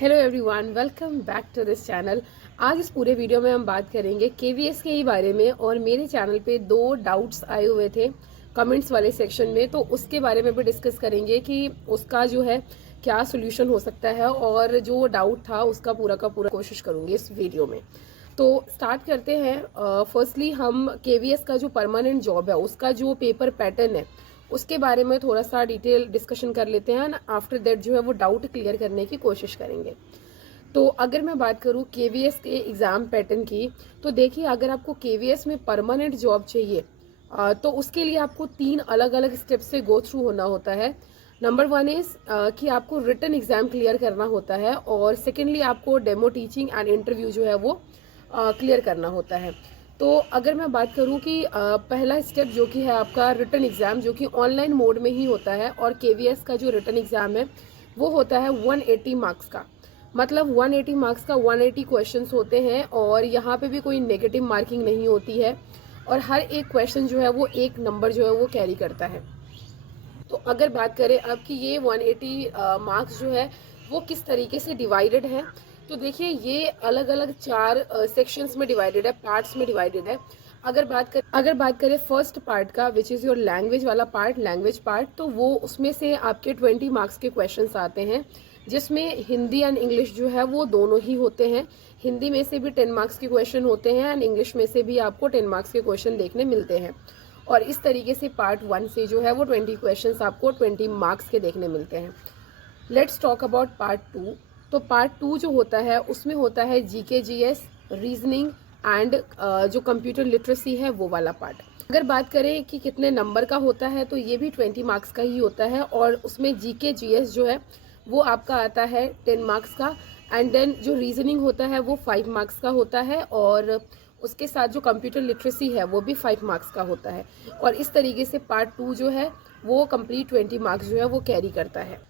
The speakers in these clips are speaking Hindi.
Hello everyone, welcome back to this channel. आज इस पूरे वीडियो में हम बात करेंगे केवीएस के ही बारे में। और मेरे चैनल पे 2 डाउट्स आए हुए थे कमेंट्स वाले सेक्शन में, तो उसके बारे में भी डिस्कस करेंगे कि उसका जो है क्या सोल्यूशन हो सकता है, और जो डाउट था उसका पूरा का पूरा कोशिश करूंगी इस वीडियो में। तो स्टार्ट करते हैं। फर्स्टली हम केवीएस का जो परमानेंट जॉब है उसका जो पेपर पैटर्न है उसके बारे में थोड़ा सा डिटेल डिस्कशन कर लेते हैं। आफ्टर दैट जो है वो डाउट क्लियर करने की कोशिश करेंगे। तो अगर मैं बात करूं केवीएस के एग्जाम पैटर्न की, तो देखिए, अगर आपको केवीएस में परमानेंट जॉब चाहिए तो उसके लिए आपको 3 अलग अलग स्टेप से गो थ्रू होना होता है। नंबर 1 इज कि आपको रिटन एग्जाम क्लियर करना होता है, और सेकेंडली आपको डेमो टीचिंग एंड इंटरव्यू जो है वो क्लियर करना होता है। तो अगर मैं बात करूं कि पहला स्टेप जो कि है आपका रिटन एग्ज़ाम, जो कि ऑनलाइन मोड में ही होता है, और केवीएस का जो रिटन एग्ज़ाम है वो होता है 180 मार्क्स का। मतलब 180 मार्क्स का 180 क्वेश्चंस होते हैं, और यहाँ पे भी कोई नेगेटिव मार्किंग नहीं होती है, और हर एक क्वेश्चन जो है वो एक नंबर जो है वो कैरी करता है। तो अगर बात करें अब कि ये 180 मार्क्स जो है वो किस तरीके से डिवाइडेड है, तो देखिए ये अलग अलग 4 सेक्शंस में डिवाइडेड है, पार्ट्स में डिवाइडेड है। अगर बात करें फर्स्ट पार्ट का, विच इज़ योर लैंग्वेज वाला पार्ट, लैंग्वेज पार्ट, तो वो उसमें से आपके 20 मार्क्स के क्वेश्चंस आते हैं, जिसमें हिंदी एंड इंग्लिश जो है वो दोनों ही होते हैं। हिंदी में से भी 10 मार्क्स के क्वेश्चन होते हैं, एंड इंग्लिश में से भी आपको 10 मार्क्स के क्वेश्चन देखने मिलते हैं। और इस तरीके से पार्ट 1 से जो है वो 20 क्वेश्चंस आपको 20 मार्क्स के देखने मिलते हैं। Let's talk about part 2। तो पार्ट 2 जो होता है उसमें होता है जीके, जीएस, रीजनिंग एंड जो कंप्यूटर लिटरेसी है वो वाला पार्ट। अगर बात करें कि कितने नंबर का होता है, तो ये भी 20 मार्क्स का ही होता है, और उसमें जीके, जीएस जो है वो आपका आता है 10 मार्क्स का, एंड देन जो रीजनिंग होता है वो 5 मार्क्स का होता है, और उसके साथ जो कंप्यूटर लिटरेसी है वो भी 5 मार्क्स का होता है। और इस तरीके से पार्ट 2 जो है वो कंप्लीट 20 मार्क्स जो है वो कैरी करता है।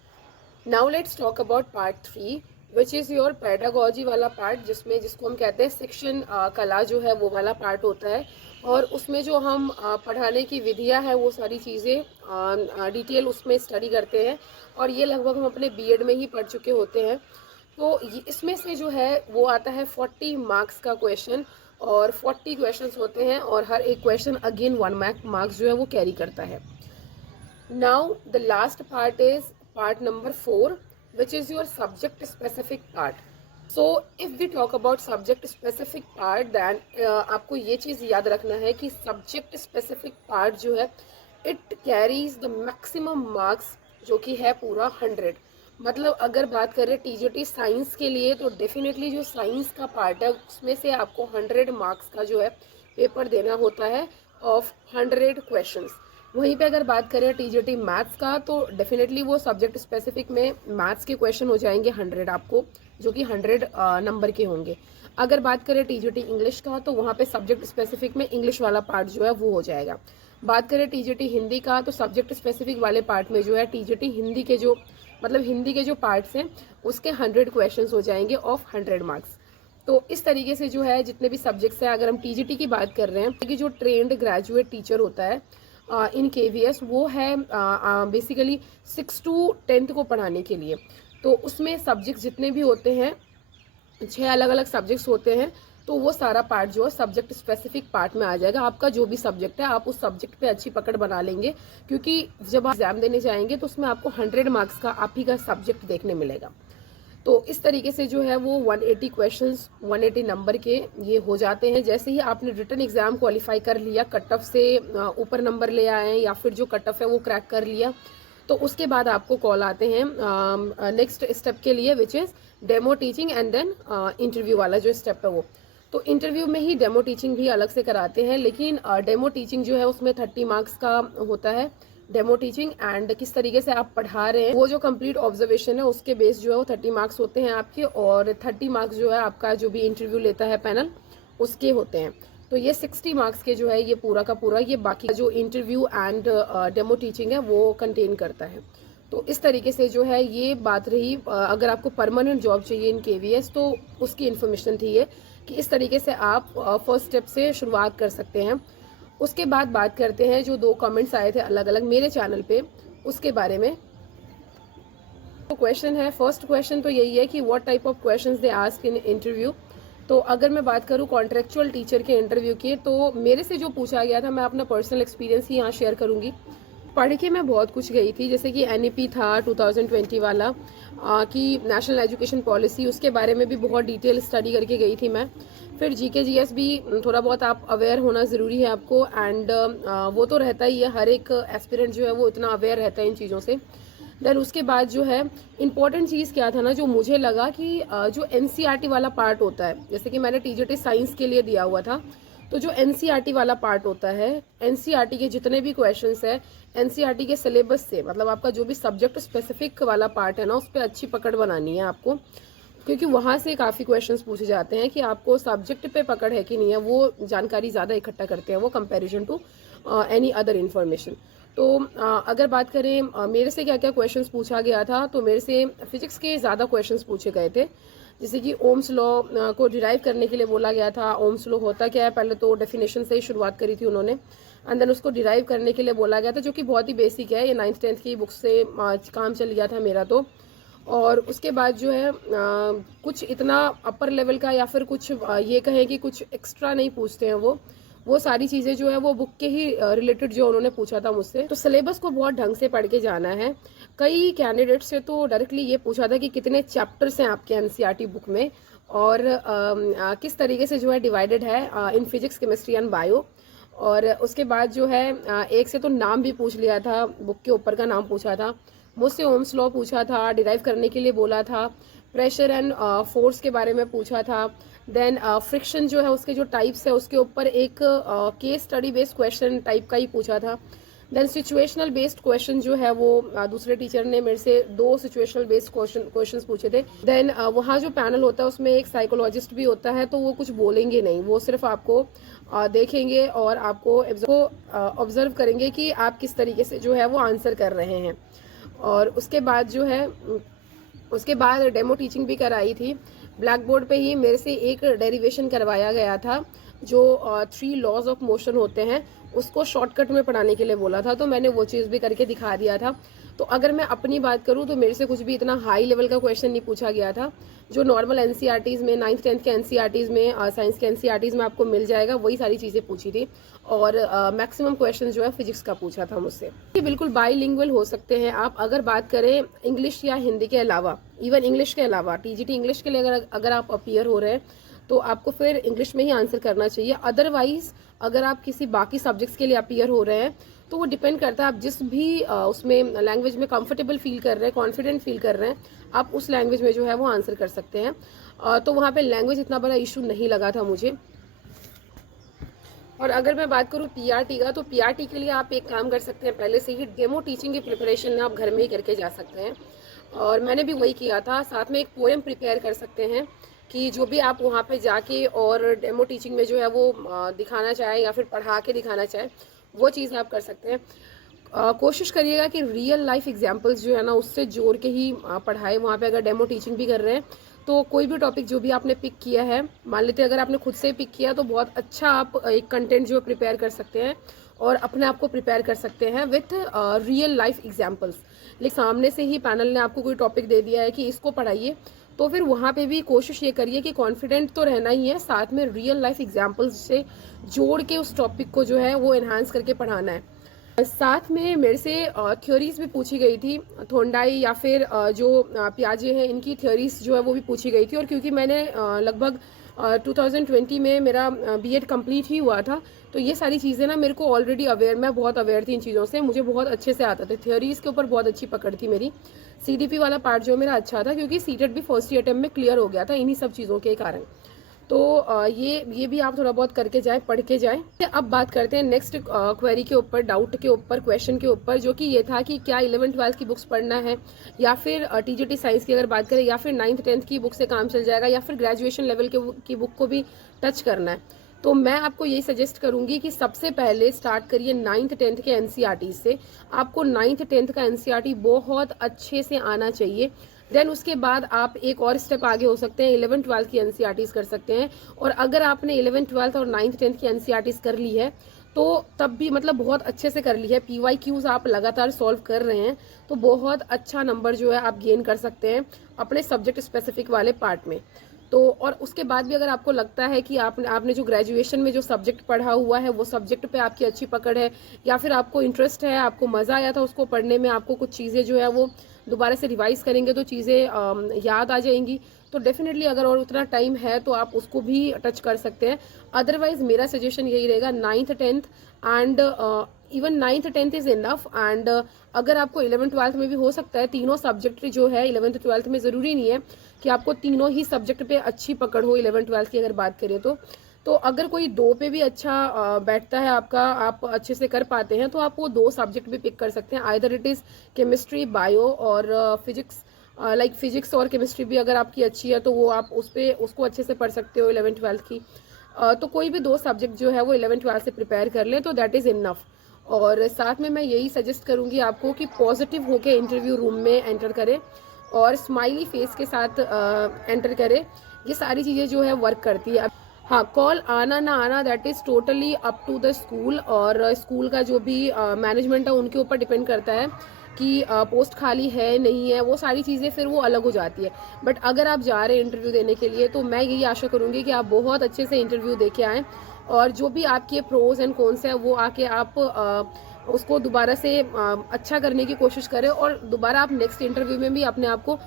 Now let's talk about part 3, which is your pedagogy वाला पार्ट, जिसको हम कहते हैं शिक्षण कला जो है वो वाला पार्ट होता है। और उसमें जो हम पढ़ाने की विधियां है वो सारी चीज़ें डिटेल उसमें स्टडी करते हैं, और ये लगभग हम अपने बीएड में ही पढ़ चुके होते हैं। तो इसमें से जो है वो आता है 40 मार्क्स का क्वेश्चन, और 40 क्वेश्चंस होते हैं, और हर एक क्वेश्चन अगेन 1 मार्क्स जो है वो कैरी करता है। Now the last part is part number 4, which is your subject specific part. So if we talk about subject specific part, then आपको ये चीज़ याद रखना है कि subject specific part जो है it carries the maximum marks, जो कि है पूरा 100। मतलब अगर बात करें टीजीटी साइंस के लिए, तो डेफिनेटली जो साइंस का पार्ट है उसमें से आपको 100 मार्क्स का जो है पेपर देना होता है ऑफ 100 क्वेश्चंस। वहीं पे अगर बात करें टीजीटी मैथ्स का, तो डेफिनेटली वो सब्जेक्ट स्पेसिफिक में मैथ्स के क्वेश्चन हो जाएंगे 100 आपको, जो कि 100 नंबर के होंगे। अगर बात करें टीजीटी इंग्लिश का, तो वहाँ पे सब्जेक्ट स्पेसिफिक में इंग्लिश वाला पार्ट जो है वो हो जाएगा। बात करें टीजीटी हिंदी का, तो सब्जेक्ट स्पेसिफिक वाले पार्ट में जो है टीजीटी हिंदी के जो हिंदी के जो पार्ट्स हैं उसके 100 क्वेश्चन हो जाएंगे ऑफ 100 मार्क्स। तो इस तरीके से जो है जितने भी सब्जेक्ट्स हैं, अगर हम टीजीटी की बात कर रहे हैं, कि जो ट्रेंड ग्रेजुएट टीचर होता है इन केवीएस, वो है बेसिकली 6 to 10th को पढ़ाने के लिए। तो उसमें सब्जेक्ट जितने भी होते हैं, 6 अलग अलग सब्जेक्ट्स होते हैं, तो वो सारा पार्ट जो है सब्जेक्ट स्पेसिफिक पार्ट में आ जाएगा। आपका जो भी सब्जेक्ट है आप उस सब्जेक्ट पे अच्छी पकड़ बना लेंगे, क्योंकि जब आप एग्जाम देने जाएंगे तो उसमें आपको 100 मार्क्स का आप ही का सब्जेक्ट देखने मिलेगा। तो इस तरीके से जो है वो 180 क्वेश्चंस 180 नंबर के ये हो जाते हैं। जैसे ही आपने रिटन एग्जाम क्वालिफाई कर लिया, कट ऑफ से ऊपर नंबर ले आए हैं, या फिर जो कट ऑफ है वो क्रैक कर लिया, तो उसके बाद आपको कॉल आते हैं नेक्स्ट स्टेप के लिए, which is demo teaching and then interview वाला जो स्टेप है वो। तो इंटरव्यू में ही डेमो टीचिंग भी अलग से कराते हैं, लेकिन डेमो टीचिंग जो है उसमें 30 मार्क्स का होता है डेमो टीचिंग, एंड किस तरीके से आप पढ़ा रहे हैं वो जो कंप्लीट ऑब्जर्वेशन है उसके बेस जो है वो 30 मार्क्स होते हैं आपके, और 30 मार्क्स जो है आपका जो भी इंटरव्यू लेता है पैनल उसके होते हैं। तो ये 60 मार्क्स के जो है ये पूरा का पूरा ये बाकी जो इंटरव्यू एंड डेमो टीचिंग है वो कंटेन करता है। तो इस तरीके से जो है ये बात रही। अगर आपको परमानेंट जॉब चाहिए इन केवीएस, तो उसकी इन्फॉर्मेशन थी ये, कि इस तरीके से आप फर्स्ट स्टेप से शुरुआत कर सकते हैं। उसके बाद बात करते हैं जो 2 कमेंट्स आए थे अलग अलग मेरे चैनल पे, उसके बारे में। तो क्वेश्चन है, फर्स्ट क्वेश्चन तो यही है कि what type of questions they ask in interview. तो अगर मैं बात करूँ कॉन्ट्रेक्चुअल टीचर के इंटरव्यू की, तो मेरे से जो पूछा गया था, मैं अपना पर्सनल एक्सपीरियंस ही यहाँ शेयर करूँगी। पढ़ के मैं बहुत कुछ गई थी, जैसे कि NEP था 2020 वाला कि नेशनल एजुकेशन पॉलिसी, उसके बारे में भी बहुत डिटेल स्टडी करके गई थी मैं। फिर GK GS भी थोड़ा बहुत आप अवेयर होना ज़रूरी है आपको, एंड वो तो रहता ही है, हर एक एस्पिरेंट जो है वो इतना अवेयर रहता है इन चीज़ों से। देन उसके बाद जो है इम्पॉर्टेंट चीज़ क्या था ना, जो मुझे लगा कि जो NCERT वाला पार्ट होता है, जैसे कि मैंने TGT साइंस के लिए दिया हुआ था, तो जो NCERT वाला पार्ट होता है, NCERT के जितने भी क्वेश्चंस है, NCERT के सिलेबस से, मतलब आपका जो भी सब्जेक्ट स्पेसिफिक वाला पार्ट है ना, उस पर अच्छी पकड़ बनानी है आपको, क्योंकि वहाँ से काफ़ी क्वेश्चंस पूछे जाते हैं कि आपको सब्जेक्ट पे पकड़ है कि नहीं है, वो जानकारी ज़्यादा इकट्ठा करते हैं वो comparison to any other information. तो अगर बात करें मेरे से क्या क्या क्वेश्चंस पूछा गया था, तो मेरे से फिजिक्स के ज़्यादा क्वेश्चंस पूछे गए थे, जैसे कि ओम्स लॉ को डिराइव करने के लिए बोला गया था। ओम्स लॉ होता क्या है, पहले तो डेफिनेशन से ही शुरुआत करी थी उन्होंने, एंड देन उसको डिराइव करने के लिए बोला गया था, जो कि बहुत ही बेसिक है, ये 9th 10th की बुक से काम चल गया था मेरा तो। और उसके बाद जो है कुछ इतना अपर लेवल का या फिर कुछ ये कहें कि कुछ एक्स्ट्रा नहीं पूछते हैं वो सारी चीज़ें जो है वो बुक के ही रिलेटेड जो उन्होंने पूछा था मुझसे। तो सिलेबस को बहुत ढंग से पढ़ के जाना है। कई कैंडिडेट से तो डायरेक्टली ये पूछा था कि कितने चैप्टर्स हैं आपके NCERT बुक में, और किस तरीके से जो है डिवाइडेड है in physics, chemistry and bio. और उसके बाद जो है एक से तो नाम भी पूछ लिया था, बुक के ऊपर का नाम पूछा था मुझसे, ओम्स लॉ पूछा था, डिराइव करने के लिए बोला था, प्रेशर एंड फोर्स के बारे में पूछा था, देन फ्रिक्शन जो है उसके जो टाइप्स है उसके ऊपर एक case study based question type का ही पूछा था। देन सिचुएशनल बेस्ड क्वेश्चन जो है वो दूसरे टीचर ने मेरे से 2 सिचुएशनल बेस्ड क्वेश्चंस पूछे थे। देन वहाँ जो पैनल होता है उसमें एक साइकोलॉजिस्ट भी होता है, तो वो कुछ बोलेंगे नहीं, वो सिर्फ आपको देखेंगे और आपको ऑब्जर्व करेंगे कि आप किस तरीके से जो है वो आंसर कर रहे हैं। और उसके बाद जो है उसके बाद डेमो टीचिंग भी कराई थी। ब्लैक बोर्ड पे ही मेरे से एक डेरिवेशन करवाया गया था, जो 3 लॉज ऑफ मोशन होते हैं, उसको शॉर्टकट में पढ़ाने के लिए बोला था, तो मैंने वो चीज़ भी करके दिखा दिया था। तो अगर मैं अपनी बात करूँ तो मेरे से कुछ भी इतना हाई लेवल का क्वेश्चन नहीं पूछा गया था। जो नॉर्मल NCERTs में 9th 10th के NCERTs में साइंस के NCERTs में आपको मिल जाएगा, वही सारी चीज़ें पूछी थी। और मैक्सिमम क्वेश्चन जो है फिजिक्स का पूछा था मुझसे। ये बिल्कुल बाईलिंगुअल हो सकते हैं आप, अगर बात करें इंग्लिश या हिंदी के अलावा, इवन इंग्लिश के अलावा TGT इंग्लिश के लिए अगर आप अपीयर हो रहे हैं तो आपको फिर इंग्लिश में ही आंसर करना चाहिए। अदरवाइज अगर आप किसी बाकी सब्जेक्ट्स के लिए अपीयर हो रहे हैं तो वो डिपेंड करता है आप जिस भी उसमें लैंग्वेज में कंफर्टेबल फील कर रहे हैं, कॉन्फिडेंट फील कर रहे हैं, आप उस लैंग्वेज में जो है वो आंसर कर सकते हैं। तो वहाँ पे लैंग्वेज इतना बड़ा इशू नहीं लगा था मुझे। और अगर मैं बात करूँ PRT का, तो PRT के लिए आप एक काम कर सकते हैं, पहले से ही डेमो टीचिंग की प्रिपरेशन आप घर में ही करके जा सकते हैं, और मैंने भी वही किया था। साथ में एक पोएम प्रिपेयर कर सकते हैं कि जो भी आप वहाँ पे जाके और डेमो टीचिंग में जो है वो दिखाना चाहे या फिर पढ़ा के दिखाना चाहे, वो चीज़ आप कर सकते हैं। कोशिश करिएगा कि रियल लाइफ एग्जांपल्स जो है ना उससे जोड़ के ही पढ़ाए। वहाँ पे अगर डेमो टीचिंग भी कर रहे हैं तो कोई भी टॉपिक जो भी आपने पिक किया है, मान लेते हैं अगर आपने खुद से पिक किया तो बहुत अच्छा आप एक कंटेंट जो प्रिपेयर कर सकते हैं और अपने आप को प्रिपेयर कर सकते हैं विथ रियल लाइफ एग्जाम्पल्स। लेकिन सामने से ही पैनल ने आपको कोई टॉपिक दे दिया है कि इसको पढ़ाइए, तो फिर वहाँ पे भी कोशिश ये करिए कि कॉन्फिडेंट तो रहना ही है, साथ में रियल लाइफ एग्जाम्पल्स से जोड़ के उस टॉपिक को जो है वो एनहांस करके पढ़ाना है। साथ में मेरे से थ्योरीज भी पूछी गई थी, थोंडाई या फिर जो पियाजे हैं इनकी थ्योरीज जो है वो भी पूछी गई थी। और क्योंकि मैंने लगभग 2020 में मेरा B.Ed कंप्लीट ही हुआ था, तो ये सारी चीज़ें ना मेरे को ऑलरेडी मैं बहुत अवेयर थी इन चीज़ों से, मुझे बहुत अच्छे से आता था। थ्योरीज के ऊपर बहुत अच्छी पकड़ थी मेरी। CDP वाला पार्ट जो मेरा अच्छा था, क्योंकि सीटेट भी फर्स्ट अटेम्प्ट में क्लियर हो गया था इन्हीं सब चीज़ों के कारण। तो ये भी आप थोड़ा बहुत करके जाए, पढ़ के जाए। अब बात करते हैं नेक्स्ट क्वेरी के ऊपर, डाउट के ऊपर, क्वेश्चन के ऊपर, जो कि ये था कि क्या 11th 12th की बुक्स पढ़ना है या फिर TGT साइंस की अगर बात करें, या फिर 9th 10th की बुक से काम चल जाएगा, या फिर ग्रेजुएशन लेवल की बुक को भी टच करना है। तो मैं आपको यही सजेस्ट करूंगी कि सबसे पहले स्टार्ट करिए 9th 10th के NCERT से। आपको 9th 10th का NCERT बहुत अच्छे से आना चाहिए। देन उसके बाद आप एक और स्टेप आगे हो सकते हैं, 11th 12th की NCERTs कर सकते हैं। और अगर आपने 11th 12th और 9th 10th की NCERTs कर ली है तो तब भी मतलब बहुत अच्छे से कर ली है, PYQs आप लगातार सॉल्व कर रहे हैं, तो बहुत अच्छा नंबर जो है आप गेन कर सकते हैं अपने सब्जेक्ट स्पेसिफिक वाले पार्ट में। तो और उसके बाद भी अगर आपको लगता है कि आपने जो ग्रेजुएशन में जो सब्जेक्ट पढ़ा हुआ है वो सब्जेक्ट पे आपकी अच्छी पकड़ है, या फिर आपको इंटरेस्ट है, आपको मज़ा आया था उसको पढ़ने में, आपको कुछ चीज़ें जो है वो दोबारा से रिवाइज करेंगे तो चीज़ें याद आ जाएंगी, तो डेफिनेटली अगर और उतना टाइम है तो आप उसको भी टच कर सकते हैं। अदरवाइज मेरा सजेशन यही रहेगा, 9th 10th and even 9th 10th is enough. And अगर आपको 11th 12th में भी हो सकता है, तीनों सब्जेक्ट जो है 11th 12th में ज़रूरी नहीं है कि आपको तीनों ही सब्जेक्ट पे अच्छी पकड़ हो। 11th 12th की अगर बात करें तो अगर कोई 2 पे भी अच्छा बैठता है आपका, आप अच्छे से कर पाते हैं, तो आप वो 2 सब्जेक्ट भी पिक कर सकते हैं। Either it is chemistry, bio और फिजिक्स। लाइक फिजिक्स और केमिस्ट्री भी अगर आपकी अच्छी है तो वो आप उसको अच्छे से पढ़ सकते हो 11th 12th की। तो कोई भी 2 सब्जेक्ट जो है वो 11th 12th से प्रिपेयर कर लें तो दैट इज़ इनफ। और साथ में मैं यही सजेस्ट करूँगी आपको कि पॉजिटिव होके इंटरव्यू रूम में एंटर करें और स्माइली फेस के साथ एंटर करें। ये सारी चीज़ें जो है वर्क करती है। हाँ, कॉल आना ना आना that is totally up to the school, और स्कूल का जो भी मैनेजमेंट है उनके ऊपर डिपेंड करता है कि पोस्ट खाली है नहीं है, वो सारी चीज़ें फिर वो अलग हो जाती है। बट अगर आप जा रहे हैं इंटरव्यू देने के लिए तो मैं यही आशा करूँगी कि आप बहुत अच्छे से इंटरव्यू दे के आएँ, और जो भी आपके प्रोज एंड कॉन्स है वो आके आप उसको दोबारा से अच्छा करने की कोशिश करें, और दोबारा आप नेक्स्ट इंटरव्यू में भी अपने आप को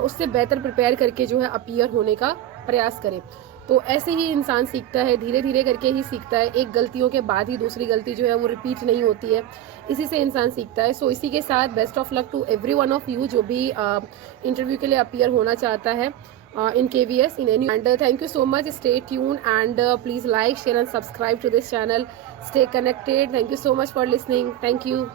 उससे बेहतर प्रिपेयर करके जो है अपीयर होने का प्रयास करें। तो ऐसे ही इंसान सीखता है, धीरे धीरे करके ही सीखता है। एक गलतियों के बाद ही दूसरी गलती जो है वो रिपीट नहीं होती है, इसी से इंसान सीखता है। सो इसी के साथ best of luck to every one of you जो भी इंटरव्यू के लिए अपीयर होना चाहता है in KVS in any, and thank you so much. Stay tuned and please like, share and subscribe to this channel. Stay connected. Thank you so much for listening. Thank you.